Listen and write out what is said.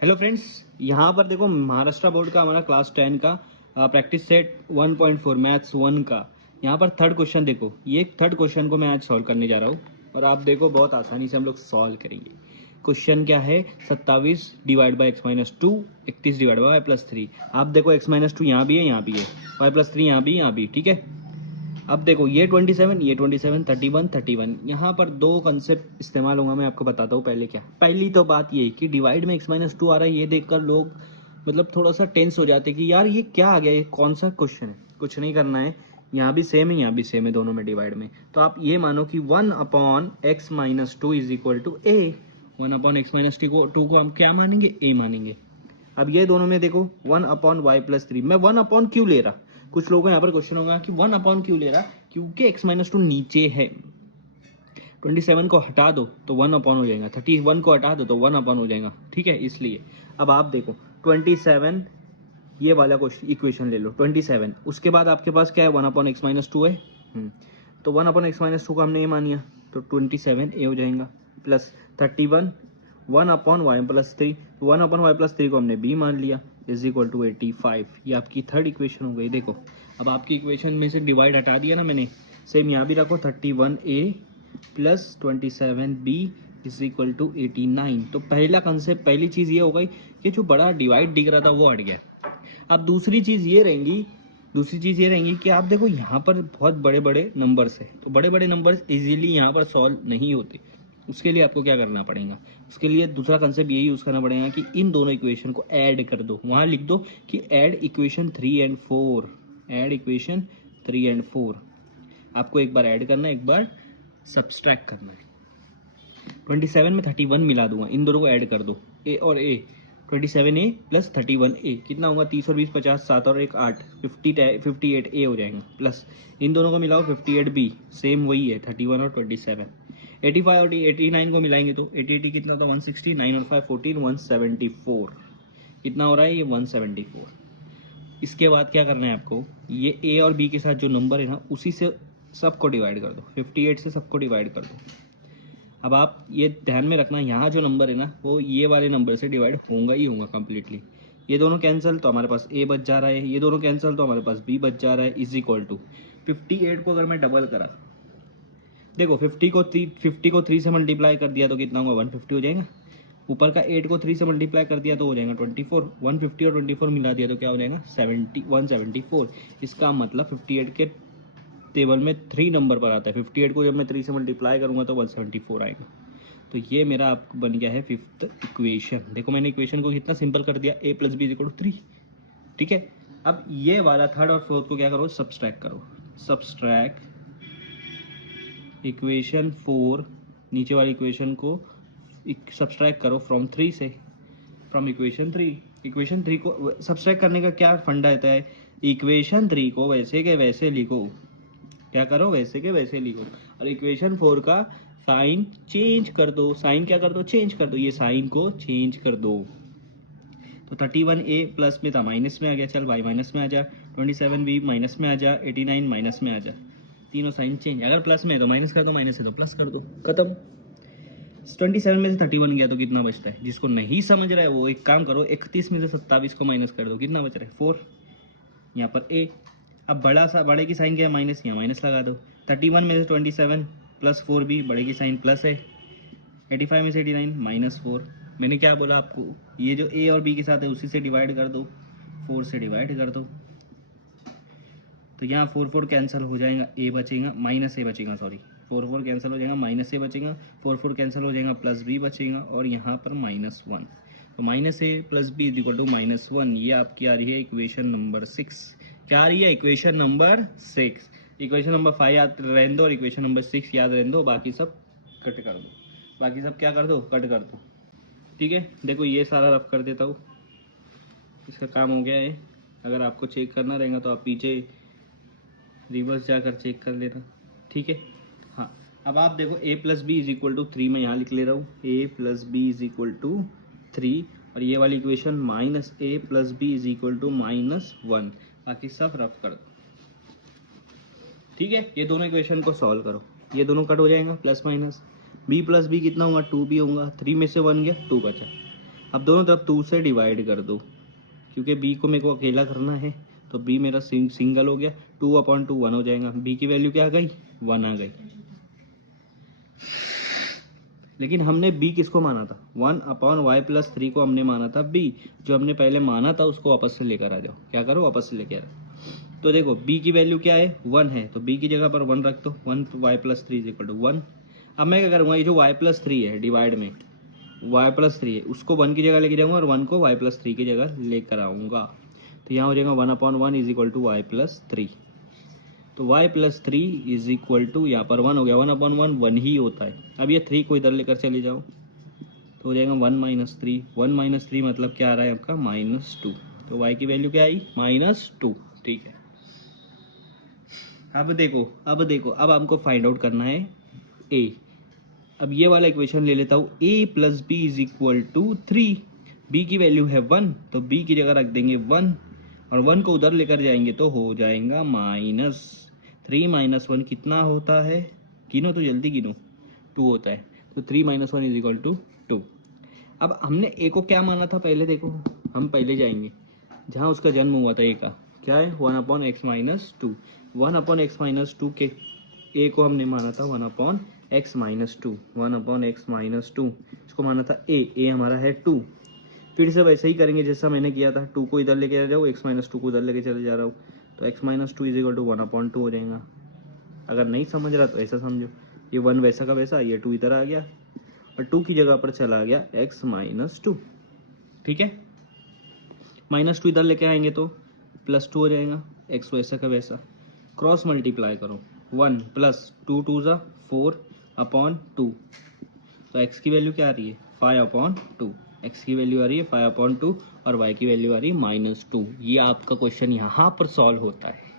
Hello friends, यहाँ पर देखो महाराष्ट्र बोर्ड का हमारा क्लास 10 का प्रैक्टिस सेट 1.4 मैथ्स 1 का यहाँ पर थर्ड क्वेश्चन देखो। ये थर्ड क्वेश्चन को मैं आज सॉल्व करने जा रहा हूँ और आप देखो बहुत आसानी से हम लोग सॉल्व करेंगे। क्वेश्चन क्या है? 27 divide by x minus two, 31 divide by y plus three. आप देखो एक्स माइनस टू यहाँ भी है, यहाँ भी है, वाई प्लस थ्री यहाँ भी, ठीक है। अब देखो ये 27, ये 27, 31, 31। यहाँ पर दो कंसेप्ट इस्तेमाल होगा, मैं आपको बताता हूँ। पहले क्या, पहली तो बात ये कि डिवाइड में x माइनस टू आ रहा है, ये देखकर लोग मतलब थोड़ा सा टेंस हो जाते कि यार ये क्या आ गया, ये कौन सा क्वेश्चन है। कुछ नहीं करना है, यहाँ भी सेम है, यहाँ भी सेम है, दोनों में डिवाइड में। तो आप ये मानो कि 1/x minus two is equal to a. 1/x minus two को हम क्या मानेंगे? ए मानेंगे। अब ये दोनों में देखो 1/y प्लस थ्री, मैं 1 क्यों ले रहा? कुछ लोगों का यहाँ पर क्वेश्चन होगा कि 1 क्यों ले रहा? क्योंकि x माइनस टू नीचे है। 27 को हटा दो तो 1 हो जाएगा, 31 को हटा दो तो 1 हो जाएगा, ठीक है, इसलिए। अब आप देखो 27, ये वाला क्वेश्चन इक्वेशन ले लो 27, उसके बाद आपके पास क्या है? 1/x माइनस टू है। तो 1/x माइनस टू को हमने ए मानिया तो 27 ए हो जाएगा, plus 31 1/y plus three, 1/y plus three को हमने बी मान लिया, इज इक्वल टू 85। ये आपकी थर्ड इक्वेशन हो गई। देखो अब आपकी इक्वेशन में से डिवाइड हटा दिया ना मैंने, सेम यहाँ भी रखो 31a plus 27b is equal to 89। तो पहला कंसेप्ट, पहली चीज़ ये हो गई कि जो बड़ा डिवाइड दिख रहा था वो हट गया। अब दूसरी चीज़ ये रहेंगी कि आप देखो यहाँ पर बहुत बड़े बड़े नंबर्स है, तो बड़े बड़े नंबर्स इजीली यहाँ पर सॉल्व नहीं होते। उसके लिए आपको क्या करना पड़ेगा? उसके लिए दूसरा कंसेप्ट यही यूज़ करना पड़ेगा कि इन दोनों इक्वेशन को ऐड कर दो। वहाँ लिख दो कि add equation 3 and 4, add equation 3 and 4। आपको एक बार ऐड करना है, एक बार सब्सट्रैक्ट करना है। 27 में 31 मिला दूंगा, इन दोनों को ऐड कर दो, ए और ए। 27a प्लस 31a कितना होगा? 30 और 20 50, 7 और 1 8, 58a हो जाएगा, प्लस इन दोनों को मिलाओ 58b, सेम वही है 31 और 27। 85 और 89 को मिलाएंगे तो 80 कितना था? 160, 9 और 5 14, 174। कितना हो रहा है ये? 174। इसके बाद क्या करना है आपको? ये ए और बी के साथ जो नंबर है ना, उसी से सबको डिवाइड कर दो, 58 से सबको डिवाइड कर दो। अब आप ये ध्यान में रखना, यहाँ जो नंबर है ना वो ये वाले नंबर से डिवाइड होगा ही होगा कम्प्लीटली। ये दोनों कैंसिल तो हमारे पास ए बच जा रहा है, ये दोनों कैंसिल तो हमारे पास बी बच जा रहा है, इज इक्वल टू 58 को अगर मैं डबल करा, देखो 50 को 3 से मल्टीप्लाई कर दिया तो कितना होगा? 150 हो जाएगा। ऊपर का 8 को 3 से मल्टीप्लाई कर दिया तो हो जाएगा 24। 150 और 24 मिला दिया तो क्या हो जाएगा? 174। इसका मतलब 58 के टेबल में 3 नंबर पर आता है। 58 को जब मैं 3 से मल्टीप्लाई करूंगा तो 174 आएगा। तो ये मेरा आपको बन गया है फिफ्थ इक्वेशन। देखो मैंने इक्वेशन को कितना सिंपल कर दिया, a plus b is equal to 3, ठीक है। अब ये वाला थर्ड और फोर्थ को क्या करो? सब्सट्रैक्ट करो। सब्सट्रैक्ट इक्वेशन 4, नीचे वाली इक्वेशन को सब्सट्रैक्ट करो फ्रॉम 3 से, फ्रॉम इक्वेशन 3। इक्वेशन 3 को सब्सट्रैक्ट करने का क्या फंडा रहता है? इक्वेशन 3 को वैसे के वैसे लिखो, क्या करो? वैसे के वैसे लिखो। और इक्वेशन 4 का साइन चेंज कर दो। साइन क्या कर दो? चेंज कर दो। ये साइन को चेंज कर दो। तो 31a प्लस में था, माइनस में आ गया, चल भाई माइनस में आ जा। 27b माइनस में आ जा, 89 माइनस में आ जा। तीनों साइन चेंज। अगर प्लस में है तो माइनस कर दो, माइनस है तो प्लस कर दो, खत्म। 27 में से 31 गया तो कितना बचता है? जिसको नहीं समझ रहा है वो एक काम करो, 31 में से 27 को माइनस कर दो, कितना बच रहा है? 4। यहाँ पर a। अब बड़े की साइन क्या है? माइनस, यहाँ माइनस लगा दो। 31 में से 27 प्लस 4b, बड़े की साइन प्लस है। 85 में से 89 माइनस 4। मैंने क्या बोला आपको? ये जो a और b के साथ है उसी से डिवाइड कर दो, 4 से डिवाइड कर दो। तो यहाँ 4 कैंसिल हो जाएगा, a बचेगा, माइनस a बचेगा, सॉरी 4 कैंसिल हो जाएगा, माइनस a बचेगा, 4 कैंसिल हो जाएगा, प्लस b बचेगा, और यहाँ पर -1। तो -a plus b is equal to -1। ये आपकी आ रही है इक्वेशन नंबर 6। क्या आ रही है? Equation number 6। इक्वेशन नंबर 5 याद रहने दो और इक्वेशन नंबर 6 याद रहने दो, बाकी सब कट कर दो। बाकी सब क्या कर दो? कट कर दो, ठीक है। देखो ये सारा रफ कर देता हूँ, इसका काम हो गया है। अगर आपको चेक करना रहेगा तो आप पीछे रिवर्स जाकर चेक कर लेना, ठीक है। हाँ, अब आप देखो a plus b is equal to 3 मैं यहाँ लिख ले रहा हूँ, a plus b is equal to 3, और ये वाली equation minus a plus b is equal to -1। बाकी सब रफ कर दो, ठीक है। ये दोनों इक्वेशन को सॉल्व करो, ये दोनों कट हो जाएगा, plus minus. b plus b कितना होगा? 2b होगा। 3 में से 1 गया, 2 बचा। अब दोनों तरफ 2 से डिवाइड कर दो, क्योंकि b को मेरे को अकेला करना है, तो b मेरा सिंगल हो गया, 2/2 1 हो जाएगा। b की वैल्यू क्या आ गई, 1 आ गई। लेकिन हमने b किसको माना था, 1/y+3 को हमने माना था b। जो हमने पहले माना था उसको वापस से लेकर आ जाओ। क्या करो, वापस से लेकर आओ। तो देखो b की वैल्यू क्या है, 1 है, तो b की जगह पर 1 रख दो, 1y+3 = 1। अब मैं क्या करूँगा, ये जो y+3 है डिवाइड में y+3 है, उसको 1 की जगह लेके जाऊँगा और 1 को y+3 की जगह लेकर आऊँगा। तो यहाँ हो जाएगा 1/1 = y+3। तो y+3 यहाँ पर 1 हो गया, 1/1 1 ही होता है। अब ये 3 को इधर लेकर चले जाओ, तो हो जाएगा 1 - 3। 1 - 3 मतलब क्या आ रहा है आपका, -2। तो y की वैल्यू क्या आई, -2। ठीक है। अब देखो अब हमको फाइंड आउट करना है a। अब ये वाला इक्वेशन ले लेता हूँ, a + b = 3। b की वैल्यू है 1, तो b की जगह रख देंगे 1 और 1 को उधर लेकर जाएंगे तो हो जाएगा -3 - 1 कितना होता है, गिनो तो जल्दी गिनो, 2 होता है। तो 3 - 1 = 2। अब हमने a को क्या माना था, पहले देखो, हम पहले जाएंगे जहाँ उसका जन्म हुआ था a का, क्या है 1/x - 2। 1/x - 2 के a को हमने माना था 1/x - 2। 1/x - 2 इसको माना था a हमारा है 2। फिर से वैसे ही करेंगे जैसा मैंने किया था, 2 को इधर लेके आ जाओ, x - 2 को उधर लेके चले जा रहा हूँ, तो x - 2 = 1/2 हो जाएगा। अगर नहीं समझ रहा तो ऐसा समझो, ये 1 वैसा का वैसा, ये 2 इधर आ गया और 2 की जगह पर चला गया x - 2। ठीक है, -2 इधर लेके आएंगे तो +2 हो जाएगा, x वैसा का वैसा। क्रॉस मल्टीप्लाई करो, 1 + 2 2 = 4/2। तो x की वैल्यू क्या आ रही है, 5/2। x की वैल्यू आ रही है 5/2 और y की वैल्यू आ रही है -2। ये आपका क्वेश्चन यहाँ पर सॉल्व होता है।